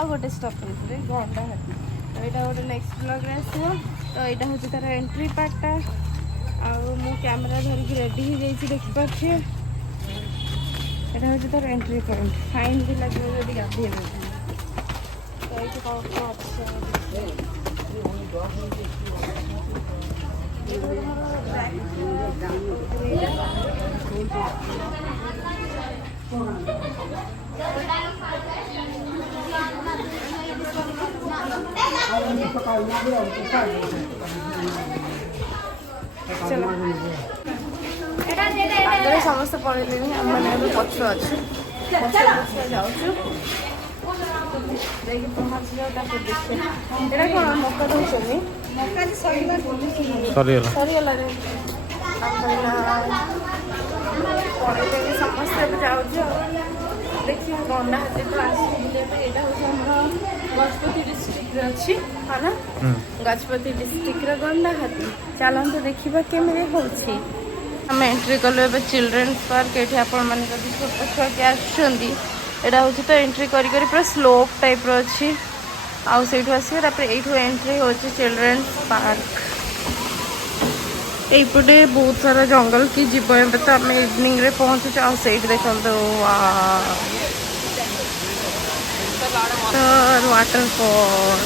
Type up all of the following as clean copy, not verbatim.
आउ गोटे स्टपेज गंडा हाथी तो यहाँ गोटे नेक्स्ट ब्लॉग रे आसो तो यहाँ हूँ तार एंट्री पार्टा आउ मु कैमेरा धरिकी रेडी हो जाइए देखिपे यहाँ हूँ तार एंट्री पॉइंट फाइन भी लगे जब गाधे तो ये कौन समस्त पढ़े मैंने पक्ष अच्छे जाऊँ कौन मक्का दौर सरीगला पढ़े समस्ते जाऊँ देखिए गंडा हाथी तो आसटा हूँ गजपति डिस्ट्रिक्ट अच्छी है ना गजपति डिस्ट्रिक्ट गंडा हाथी चलते देखा केमी हो आम एंट्री कलु ए चिल्ड्रेन्स पार्क ये आपण मैंने छोट छुआ के आसटा हूँ तो एंट्री पूरा स्लोप टाइप अच्छी आउ से आसवे यू एंट्री हो चिल्ड्रेन्स पार्क यपटे बहुत सारा जंगल की जीव तो आम इवनिंग रे पहुँचु से देखो वाटरफॉल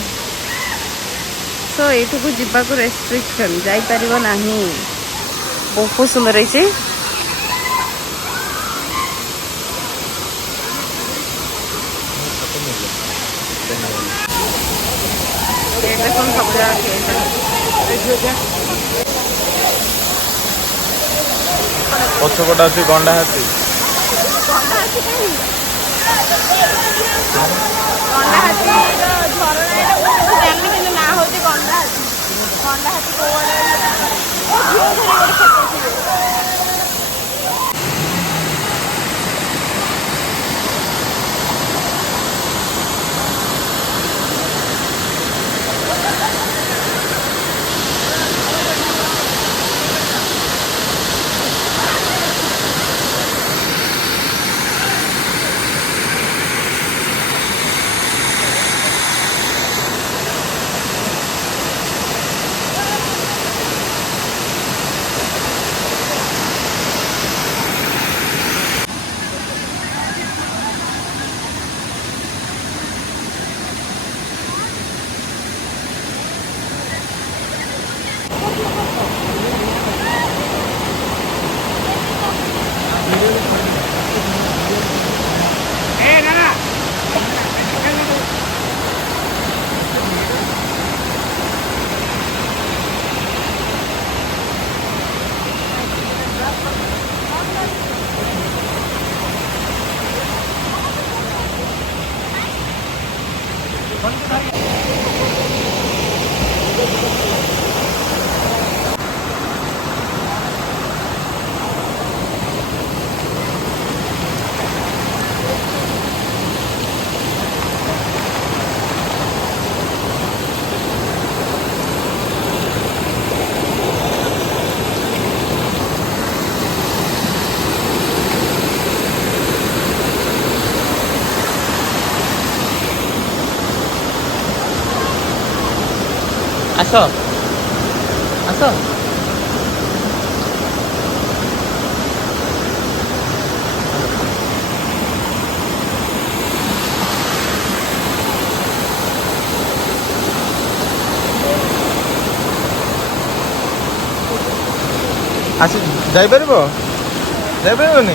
सो ये जावाक रेस्ट्रिक्शन जापर ना बहुत सुंदर है सब पछपटा अच्छी गंडा हाथी ना हूँ गंडा हाथी आस आस आस जापर जापर